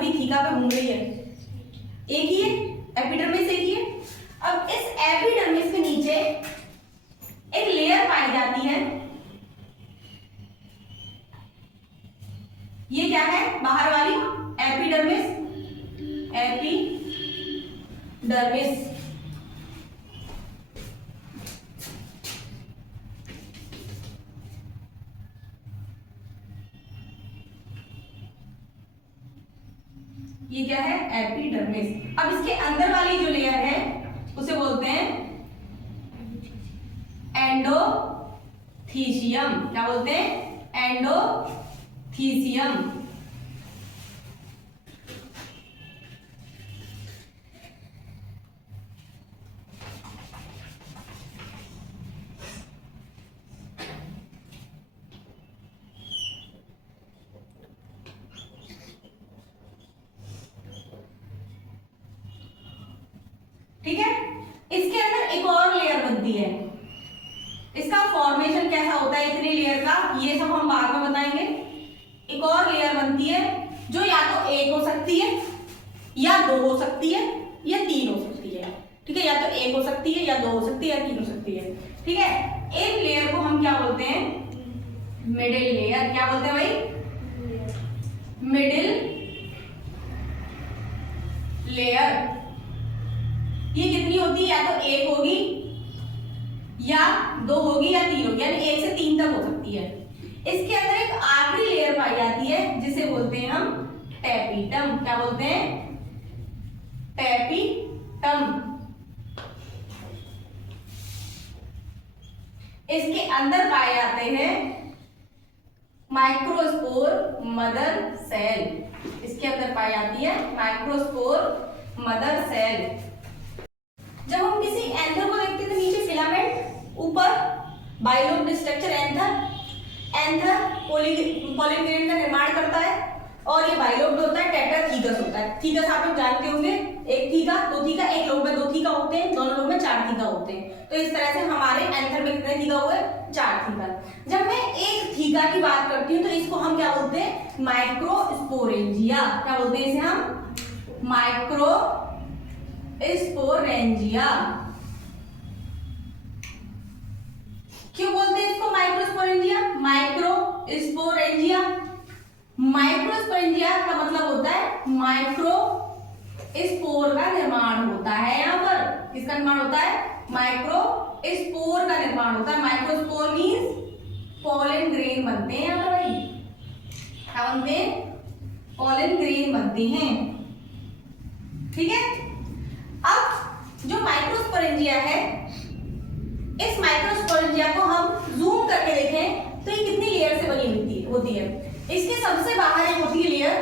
सभी थीका पे घूम रही है, एक ही है, एपिडर्मिस एक ही है। अब इस एपिडर्मिस के नीचे एक लेयर पाई जाती है, ये क्या है, बाहर वाली एपिडर्मिस, एपिडर्मिस। ये क्या है, एपिडर्मिस। अब इसके अंदर वाली जो लेयर है उसे बोलते हैं एंडोथीसियम। क्या बोलते हैं, एंडोथीसियम। ठीक है, इसके अंदर एक और लेयर बनती है, इसका फॉर्मेशन कैसा होता है इतनी लेयर का, ये सब हम बाद में बताएंगे। एक और लेयर बनती है जो या तो एक हो सकती है, या दो हो सकती है, या तीन हो सकती है। ठीक है, या तो एक हो सकती है, या दो हो सकती है, या तीन हो सकती है। ठीक है, एक लेयर को हम क्या बोलते हैं, मिडिल लेयर। क्या बोलते हैं भाई, मिडिल लेयर। ये कितनी होती है, या तो एक होगी, या दो होगी, या तीन होगी, यानी एक से तीन तक हो सकती है। इसके अंदर एक आखिरी लेयर पाई जाती है जिसे बोलते हैं हम टेपिटम। क्या बोलते हैं, टेपिटम। इसके अंदर पाए जाते हैं माइक्रोस्पोर मदर सेल। इसके अंदर पाई जाती है माइक्रोस्पोर मदर सेल। जब हम किसी एंथर को देखते हैं तो नीचे फिलामेंट, ऊपर bilobe structure anther. Anther pollen grain का निर्माण करता है और ये बाइलोब होता है, टेट्राथीकस होता है। थीकस आप लोग जानते होंगे, एक थीका, दो थीका, एक लोब में दो थीका होते हैं, दोनों लोब में चार थीका होते हैं। तो इस तरह से हमारे एंथर में कितने थीका हुए, चार थीका। जब मैं एक थीका की बात करती हूँ तो इसको हम क्या बोलते हैं, माइक्रोस्पोरेंजिया। क्या बोलते हैं इसे हम, माइक्रोस्पोरेंजिया। क्यों बोलते हैं इसको माइक्रोस्पोरेंजिया, माइक्रोस्पोरेंजिया। माइक्रोस्पोरेंजिया का मतलब होता है माइक्रो स्पोर का निर्माण होता है। यहाँ पर किसका निर्माण होता है, माइक्रो स्पोर का निर्माण होता है। माइक्रोस्पोर मींस पॉलन ग्रेन बनते हैं यहाँ पर भाई। क्या बनते हैं, पॉलन ग्रेन बनते हैं। ठीक है, अब जो माइक्रोस्पोरेंजिया है, इस माइक्रोस्पोरेंजिया को हम जूम करके देखें तो ये कितनी लेयर से बनी होती है। इसके सबसे बाहर एक होती है लेयर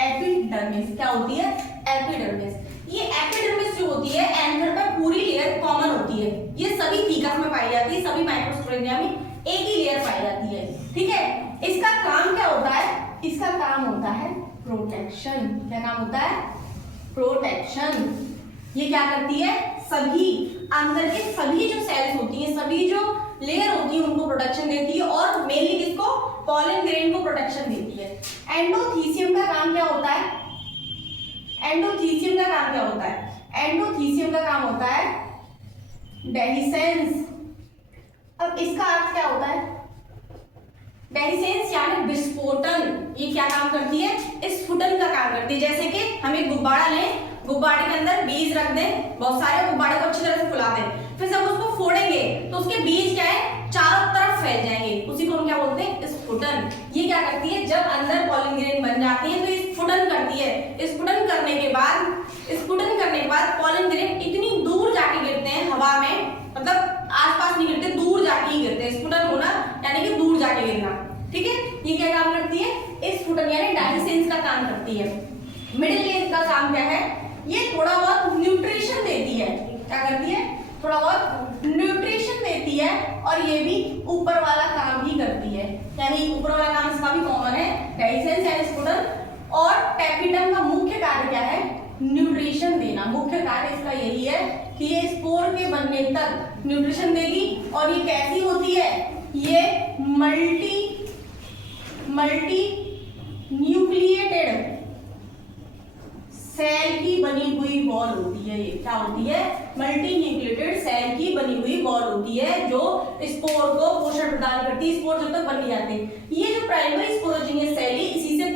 एपिडर्मिस। क्या होती है, एपिडर्मिस। ये एपिडर्मिस जो होती है एंथर पर पूरी लेयर कॉमन होती है। ये सभी थीकस में पाई जाती है, सभी माइक्रोस्पोरेंजिया में एक ही लेयर पाई जाती है। ठीक है, इसका काम क्या होता है, इसका काम होता है प्रोटेक्शन। क्या काम होता है, प्रोटेक्शन। ये क्या करती है, सभी अंदर के सभी जो सेल्स होती हैं, सभी जो लेयर होती है उनको प्रोटेक्शन देती है और मेनली किसको, पॉलन ग्रेन को प्रोटेक्शन देती है। एंडोथीसियम का काम क्या होता है, एंडोथीसियम का काम क्या होता है, एंडोथीसियम का काम होता है डेहिसेंस। अब इसका अर्थ क्या होता है, डेहिसेंस यानी विस्फोटन। ये क्या काम करती है, स्फुटन का काम करती है। जैसे कि हम एक गुब्बारा लें, गुब्बारे के अंदर बीज रख दें, बहुत सारे गुब्बारे को अच्छी तरह से फुला दें, फिर जब उसको फोड़ेंगे तो उसके बीज क्या है, चारों तरफ फैल जाएंगे। उसी को हम क्या बोलते हैं, स्फुटन। ये क्या करती है, जब अंदर पॉलन ग्रेन बन जाती है तो स्फुटन करती है। स्फुटन करने के बाद पॉलन ग्रेन इतनी दूर जाके गिरते हैं हवा में, मतलब आसपास नहीं गिरते, दूर जाके ही गिरते हैं। स्फुटन होना यानी कि दूर जाके गिरना। ठीक है, ये क्या काम करती है, स्फुटन यानी डेहिसेंस का काम करती है। मिडिल लेयर का काम क्या है, ये थोड़ा बहुत न्यूट्रिशन देती है। क्या करती है, थोड़ा बहुत न्यूट्रिशन देती है और ये भी ऊपर वाला काम ही करती है। यानी ऊपर वाला काम इसका भी कॉमन है, डेहिसेंस यानी स्फुटन। और टेपिटम का मुख्य कार्य क्या है, न्यूट्रिशन देना। मुख्य कार्य इसका यही है कि ये स्पोर के बनने तक न्यूट्रिशन देगी। और ये कैसी होती है, ये मल्टी न्यूक्लिएटेड सेल की बनी हुई वॉल होती है। ये क्या होती है? मल्टी न्यूक्लिएटेड सेल की बनी हुई वॉल होती है जो स्पोर को पोषण प्रदान करती है, स्पोर जब तक बन नहीं जाते। ये जो प्राइमरी स्पोरोजिनियस सेल है, इसी से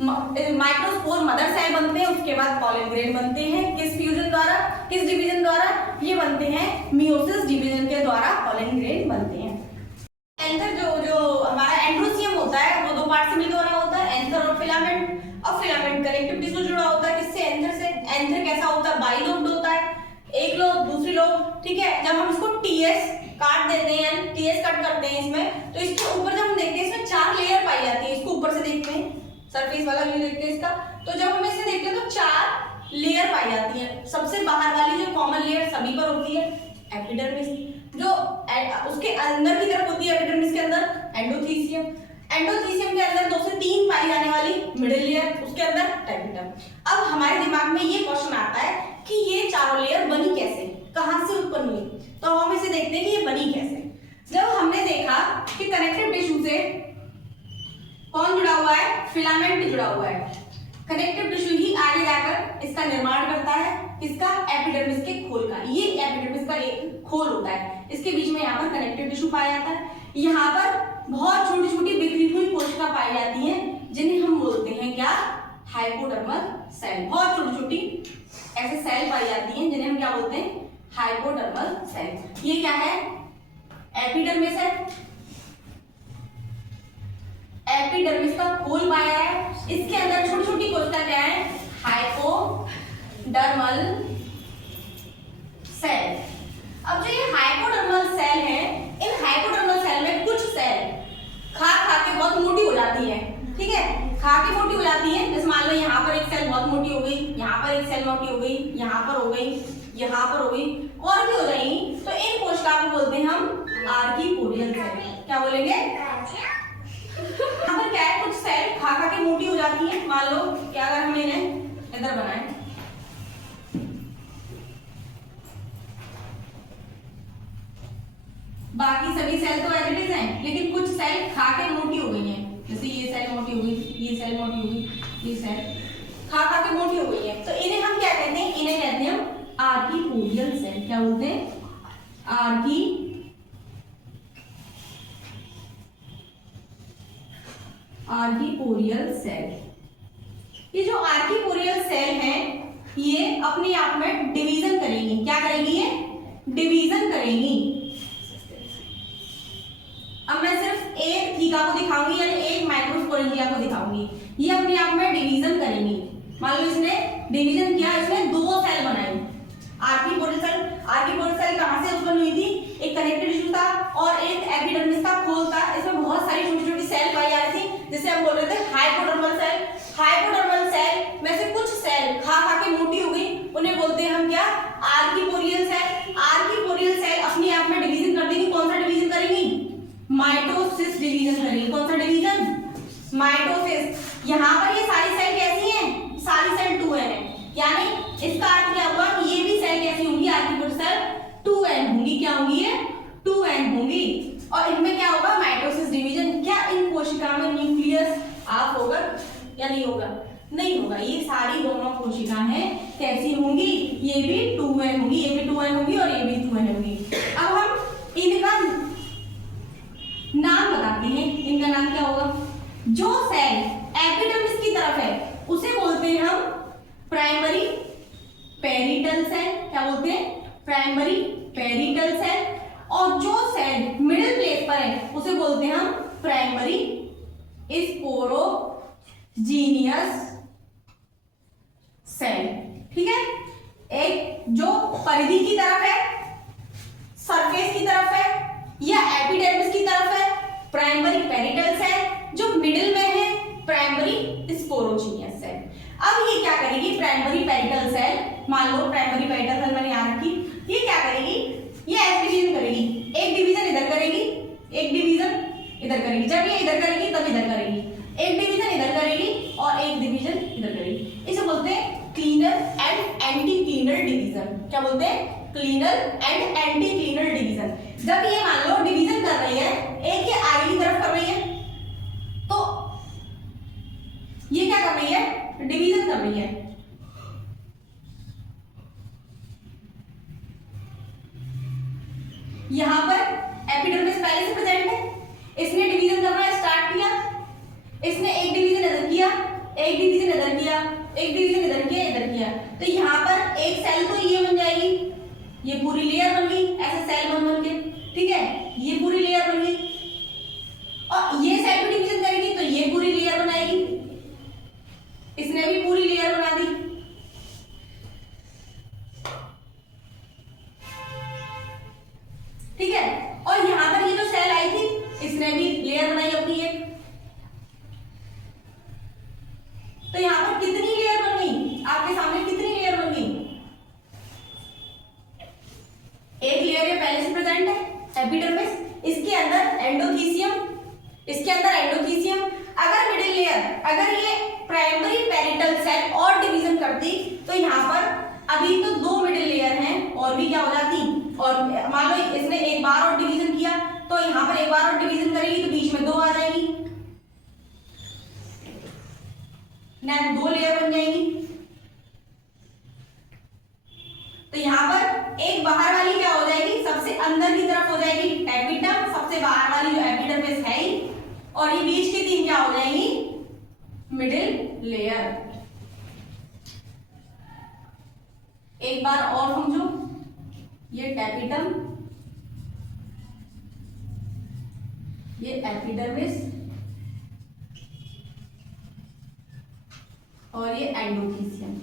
माइक्रोस्पोर मदर सेल बनते हैं, उसके बाद पॉलन ग्रेन बनते हैं। किस फ्यूजन द्वारा, किस डिवीजन द्वारा? ये बनते हैं मियोसिस डिवीजन के द्वारा पॉलन ग्रेन बनते हैं। एंथर जो हमारा एंड्रोसियम होता है वो दो पार्ट से मिलकर बना होता है, एंथर और फिलामेंट। और फिलामेंट कनेक्टिव टिश्यू जुड़ा होता है किससे? एंथर से। एंथर कैसा होता है? बाइलोब्ड होता है, एक लोब दूसरी लोब, ठीक है। जब हम इसको टीएस काट देते हैं, टीएस कट करते हैं इसमें, तो इसके ऊपर जब हम देखते हैं इसमें 4 लेयर पाई जाती है। इसको ऊपर से देखते हैं, सरफेस वाला व्यू देखते हैं इसका, तो जब हम इसे देखते हैं तो 4 लेयर पाई जाती है। सबसे बाहर वाली जो कॉमन लेयर सभी पर होती है एपिडर्मिस, जो उसके अंदर की तरफ होती है एपिडर्मिस के अंदर एंडोथीसियम। एंडोथीसियम के अंदर 2 से 3 पाई जाने वाली मिडिल लेयर, उसके अंदर टेपिटम। अब हमारे दिमाग में ये क्वेश्चन आता है कि ये चारों लेयर बनी कैसे, कहां से उत्पन्न हुई? तो हम इसे देखते हैं कि ये बनी कैसे। जब हमने देखा कि कनेक्टिव टिश्यू से कौन जुड़ा हुआ है? फिलामेंट जुड़ा हुआ है। कनेक्टिव टिश्यू ही आगे जाकर इसका निर्माण करता है, इसका एपिडर्मिस के खोल का। ये एपिडर्मिस का एक खोल होता है, इसके बीच में यहाँ पर कनेक्टिव टिश्यू पाया जाता है। यहाँ पर बहुत छोटी छोटी बिखरी हुई कोशिका पाई जाती हैं, जिन्हें हम बोलते हैं क्या? Hypodermal cell. बहुत छोटी छोटी ऐसे सेल पाई जाती हैं जिन्हें हम क्या बोलते हैं? Hypodermal cell. ये क्या है? एपिडर्मिस है। एपिडर्मिस का खोल पाया है, इसके अंदर छोटी छोटी कोशिका क्या है? Hypodermal cell. अब जो ये हाइपोडर्मल सेल है, इन हाइपोडर्मल सेल में कुछ सेल खा के बहुत मोटी हो जाती है, ठीक है। खा के मोटी हो जाती है, जैसे मान लो यहाँ पर एक सेल बहुत मोटी हो गई, यहाँ पर एक सेल मोटी हो गई, यहाँ पर हो गई, यहाँ पर हो गई, और भी हो जाएंगी। तो इन कोशिका को बोलते हैं हम आर्कीपोडियल सेल। क्या बोलेंगे? यहाँ पर क्या है? कुछ सेल खा के मोटी हो जाती है। मान लो क्या, अगर हम इन्हें इधर बनाएं, बाकी सभी सेल तो एज इट इज हैं, लेकिन कुछ सेल खा के मोटी हो गई हैं। जैसे ये सेल मोटी हो गई, ये सेल मोटी हो गई, ये सेल खा के मोटी हो गई है। तो इन्हें हम क्या कहते हैं? इन्हें कहते हैं हम आर्कीपोडियल सेल। क्या बोलते हैं? आर्कीपोडियल सेल। ये जो आर्कीपोडियल सेल हैं, ये अपने आप में डिवीजन करेंगी। क्या करेंगी? ये डिवीजन करेंगी। अब मैं सिर्फ एक थीका को दिखाऊंगी, यानी एक माइक्रोस्पोरेंजिया को दिखाऊंगी। ये अपने आप में डिवीजन करेंगी। मान लो इसने डिवीजन किया, इसने 2 सेल बनाई। आर्कीपोडियल सेल कहां से उत्पन्न हुई थी? एक कनेक्टिव टिश्यू था और एक एपिडर्मिस का खोल था। इसमें बहुत सारी छोटी छोटी सेल पाई जा रही थी, जिसे हम बोल रहे थे हाइपोडर्मल सेल। हाइपोडर्मल सेल में से कुछ सेल खा के मोटी हो गई, उन्हें बोलते हैं हम क्या? आर्कीपोडियल सेल। आर्कीपोडियल सेल अपने आप में डिवीजन कर देंगी। कौन सा डिवीजन करेंगी? माइटोसिस डिवीजन करेंगे। कौन सा डिवीजन? माइटोसिस। यहाँ पर ये सारी सेल कैसी हैं? सारी सेल 2n है, यानी इसका अर्थ क्या हुआ कि ये भी सेल कैसी होंगी? आर्कीपोडियल सेल 2n होंगी। क्या होंगी? ये 2n होंगी। और इनमें क्या होगा? Mitosis division. क्या इन कोशिका में न्यूक्लियस ऑफ होगा या नहीं होगा? नहीं होगा। ये सारी दोनों कोशिकाएं कैसी होंगी? ये भी 2n होंगी, ये भी 2n होंगी और ये भी 2n होंगी। अब हम इनका नाम बताते हैं। इनका नाम क्या होगा? जो सेल एपिडर्मिस की तरफ है उसे बोलते हैं हम प्राइमरी पेरिटल सेल। क्या बोलते हैं? Primary parietal cell. और जो सेल मिडिल प्लेस पर है उसे बोलते हैं हम प्राइमरी स्पोरोजीनियस सेल, ठीक है। एक जो परिधि की तरफ है, सरफेस की तरफ है, या एपिडर्मिस की तरफ है, प्राइमरी पेरिटल सेल। जो मिडिल में है, प्राइमरी स्पोरोजीनियस सेल। अब ये क्या करेगी? प्राइमरी पेरिटल सेल, मान लो प्राइमरी पेरिटल सेल मैंने यहाँ रखी, ये क्या करेगी? ये ऐसे डिवीजन करेगी। एक डिवीजन इधर करेगी, एक डिवीजन इधर करेगी। जब ये इधर करेगी तब इधर करेगी। एक डिवीजन इधर करेगी और एक डिवीजन इधर करेगी। इसे बोलते हैं cleaner and anti cleaner division. क्या बोलते हैं? Cleaner and anti cleaner division. जब ये मान लो डिवीजन कर रही है, एक ये आगे की तरफ कर रही है, तो ये क्या कर रही है? डिवीजन कर रही है। एक डिवीजन इधर किया इधर किया, तो यहाँ पर एक सेल तो ये बन जाएगी, ये पूरी लेयर बन गई ऐसे सेल बन के, ठीक है, ये पूरी लेयर बन गई। और ये सेल भी डिवीजन करेगी तो ये पूरी लेयर बनाएगी, इसने भी पूरी लेयर बना दी। ठीक है, और यहां पर ये जो सेल आई थी इसने भी लेयर बनाई अपनी एक, तो यहां पर कितनी लेयर बन गई आपके सामने, कितनी लेयर बन गई? एक लेयर ये पहले से प्रेजेंट है एपिडर्मिस, इसके अंदर एंडोथीसियम, इसके अंदर एंडोथीसियम। अगर मिडिल लेयर, अगर ये प्राइमरी पेरिटल सेल और डिवीजन करती तो यहाँ पर अभी तो 2 मिडिल लेयर हैं और भी क्या हो जाती, और मान लो इसने एक बार और डिवीजन किया तो यहाँ पर एक बार और डिवीजन करेगी तो बीच में 2 आ जाएगी, ना 2 लेयर बन जाएगी। तो यहाँ पर एक बाहर वाली क्या हो जाएगी, सबसे अंदर की तरफ हो जाएगी एपिडर्म, सबसे बाहर वाली जो एपिडर्मिस है ही, और ये बीच की 3 क्या हो जाएंगी, मिडिल लेयर। एक बार और समझो, ये टेपिडम, ये एपिडर्मिस और ये एंडोथीसियम।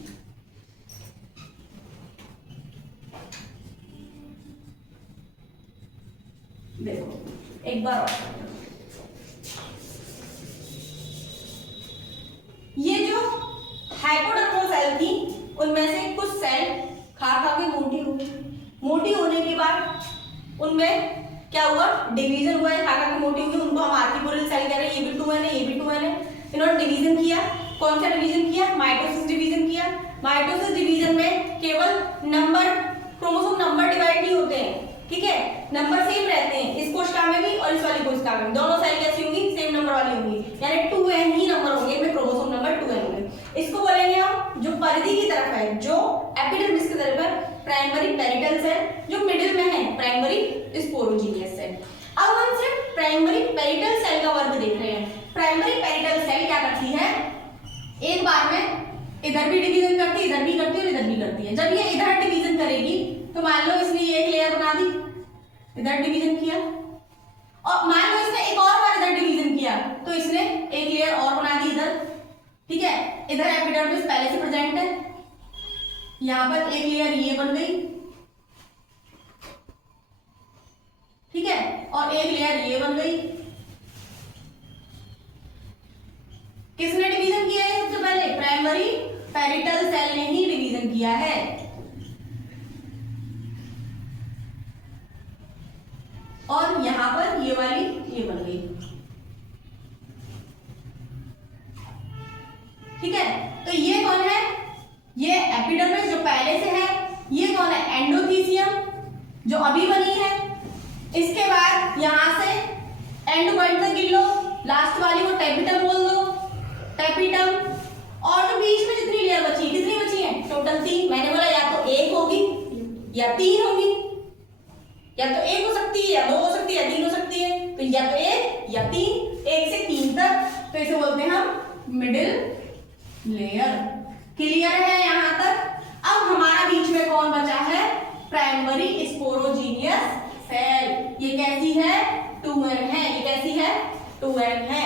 देखो एक बार और, ये जो हाइपोडर्मल सेल थी उनमें से कुछ सेल खा के मोटी हो गई, मोटी होने के बाद उनमें क्या हुआ, डिवीजन हुआ है, खा के मोटी हुई, उनको हम आर्टिकुलर सेल कह रहे हैं, ये भी 2n है, ये भी 2n है। इन्होंने डिवीजन किया, कौन सा डिवीजन किया, माइटोसिस डिवीजन किया। माइटोसिस डिवीजन में केवल नंबर, क्रोमोसोम नंबर डिवाइड नहीं होते हैं, ठीक है, नंबर सेम रहते हैं, इस कोशिका में भी और इस वाली कोशिका में, दोनों सेल कैसी होंगी, सेम नंबर वाली होंगी, यानी 2n ही नंबर होंगे, इनमें क्रोमोसोम नंबर 2n होंगे। इसको बोलेंगे हम, जो परिधि की तरफ है, जो एपिडर्मिस की तरफ है, प्राइमरी पेरिटल सेल, जो मिडिल में है प्राइमरी स्पोरोजीनियस सेल। अब हम सिर्फ प्राइमरी पेरिटल सेल का वर्ग देख रहे हैं। प्राइमरी पेरिटल सेल क्या करती है, एक बार में इधर भी डिवीजन करती है, इधर भी करती है और इधर भी करती है। जब ये इधर डिवीजन करेगी तो मान लो इसने ये एक लेयर बना दी, इधर डिवीजन किया, और मान लो इसने एक और बार इधर डिवीजन किया तो इसने एक लेयर और बना दी इधर, ठीक है, इधर एपिडर्मिस पहले से प्रेजेंट है, यहां पर एक लेयर ये बन गई, ठीक है, और एक लेयर ये बन गई। किसने डिवीजन किया है सबसे पहले, प्राइमरी पेरिटल सेल ने ही डिवीजन किया है। और यहां पर ये वाली ये बन गई, ठीक है, तो ये कौन है, ये एपिडर्मिस जो पहले से है, ये कौन है, एंडोथीसियम जो अभी बनी है। इसके बाद यहां से एंड पॉइंट तक गिन लो, लास्ट वाली को टेपिडम बोल दो, टेपिडम, और जो बीच में जितनी लेयर बची, कितनी बची है, टोटल 3। मैंने बोला या तो 1 होगी या 3 होगी, या तो 1 हो सकती है या 2 हो सकती है या 3 हो सकती है, तो या तो 1 या 3, 1 से 3 तक, तो इसे बोलते हैं हम मिडिल लेयर। क्लियर है यहां तक? अब हमारा बीच में कौन बचा है, प्राइमरी स्पोरोजीनियस सेल। ये कैसी है, 2n है, ये कैसी है, 2n है।